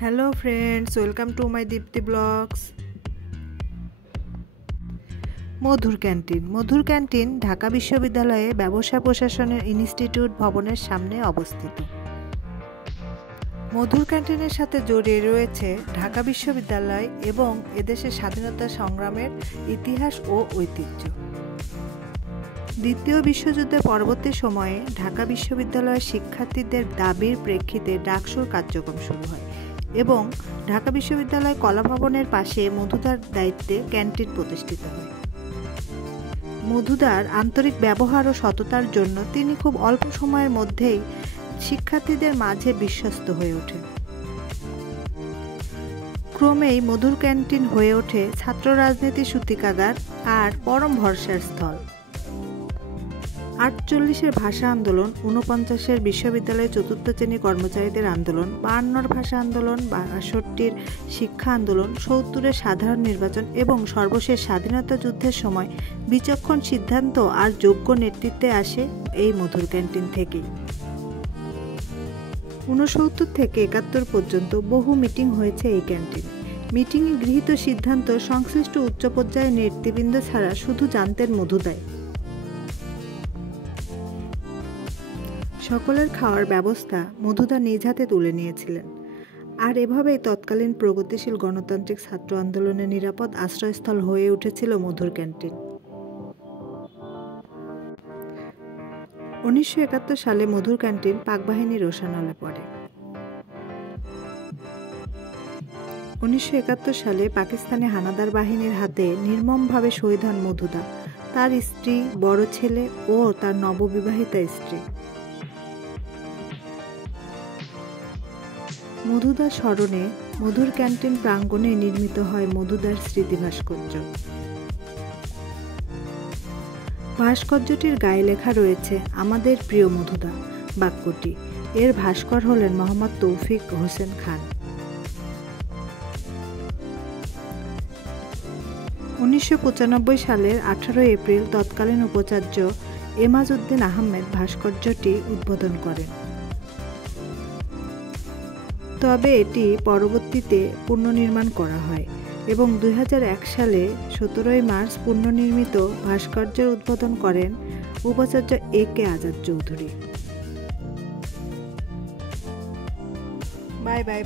Hello friends, welcome to my Dipti blogs. Madhur canteen Dhaka বিশ্ববিদ্যালয়ে ব্যবসা প্রশাসনের ইনস্টিটিউট ভবনের সামনে অবস্থিত। মধুর ক্যান্টিনের সাথে জড়িয়ে রয়েছে ঢাকা বিশ্ববিদ্যালয় এবং এদেশের স্বাধীনতা সংগ্রামের ইতিহাস ও ঐতিহ্য। দ্বিতীয় বিশ্বযুদ্ধের পরবর্তী সময়ে ঢাকা বিশ্ববিদ্যালয়ের শিক্ষার্থীদের দাবির প্রেক্ষিতে ডাকসুর কার্যক্রম শুরু হয় এবং ঢাকা বিশ্ববিদ্যালয় কলা ভবনের পাশে মধুদার দায়িত্বে ক্যান্টিন প্রতিষ্ঠিত হয়। মধুদার আন্তরিক ব্যবহার ও সততার জন্য তিনি খুব অল্প সময়ের মধ্যেই শিক্ষার্থীদের মাঝে বিশ্বস্ত হয়ে ওঠেন। ক্রমেই মধুর ক্যান্টিন হয়ে ওঠে ছাত্র রাজনীতির সূতিকাগার আর পরম ভরসার স্থল। 48-এর ভাষা আন্দোলন, 49-এর বিশ্ববিদ্যালয়ের চতুর্থ শ্রেণী কর্মচারীদের আন্দোলন, 52-র ভাষা আন্দোলন, 62-র শিক্ষা আন্দোলন, 70-এর সাধারণ নির্বাচন এবং সর্বশেষ স্বাধীনতা যুদ্ধের সময় বিচক্ষণ সিদ্ধান্ত আর যোগ্য নেতৃত্বে আসে এই মধুর ক্যান্টিন থেকেই। 69 থেকে 71 পর্যন্ত বহু মিটিং হয়েছে এই ক্যান্টিনে। মিটিংয়ে গৃহীত সিদ্ধান্ত সংশ্লিষ্ট উচ্চ পর্যায়ের নেতৃবৃন্দ ছাড়া শুধু জানতেন মধুদাই। সকলের খাওয়ার ব্যবস্থা মধুদা নিজ হাতে তুলে নিয়েছিলেন। আর এভাবেই তৎকালীন প্রগতিশীল গণতান্ত্রিক ছাত্র আন্দোলনের নিরাপদ আশ্রয়স্থল হয়ে উঠেছিল মধুর ক্যান্টিন। 1971 সালে মধুর ক্যান্টিন পাকবাহিনীর রোষানলে পড়ে। 1971 সালে পাকিস্তানি হানাদার বাহিনীর হাতে নির্মমভাবে শহীদ হন মধুদা, তার স্ত্রী, বড় ছেলে ও তার নববিবাহিতা স্ত্রী। মধুদার স্মরণে মধুর ক্যান্টিন প্রাঙ্গণে নির্মিত হয় মধুদার স্মৃতি ভাস্কর্য। ভাস্কর্যটির গায়ে লেখা রয়েছে "আমাদের প্রিয় মধুদা" বাক্যটি। এর ভাস্কর হলেন মোহাম্মদ তৌফিক হোসেন খান। 1995 সালের 18 এপ্রিল তৎকালীন উপাচার্য এমাজ উদ্দিন আহমেদ ভাস্কর্যটি উদ্বোধন করেন। তবে এটি পরবর্তীতে পুনর্নির্মাণ করা হয় এবং 2001 সালে 17 মার্চ পুনর্নির্মিত ভাস্কর্যের উদ্বোধন করেন উপাচার্য AK Azad Chowdhury. Bye bye.